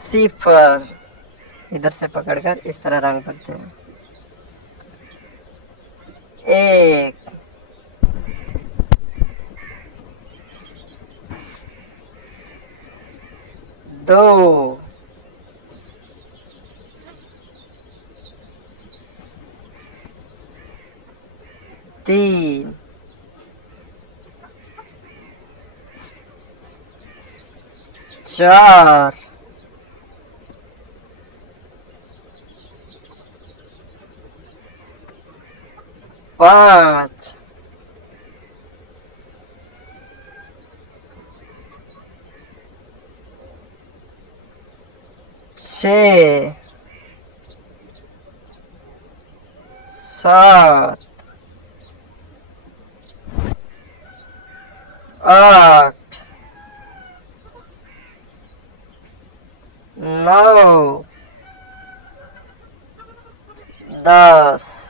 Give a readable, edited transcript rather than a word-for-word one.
सिफर। इधर से पकड़कर इस तरह रंग करते हैं। एक, दो, तीन, चार, पाँच, छः, सात, आठ, नौ, 10।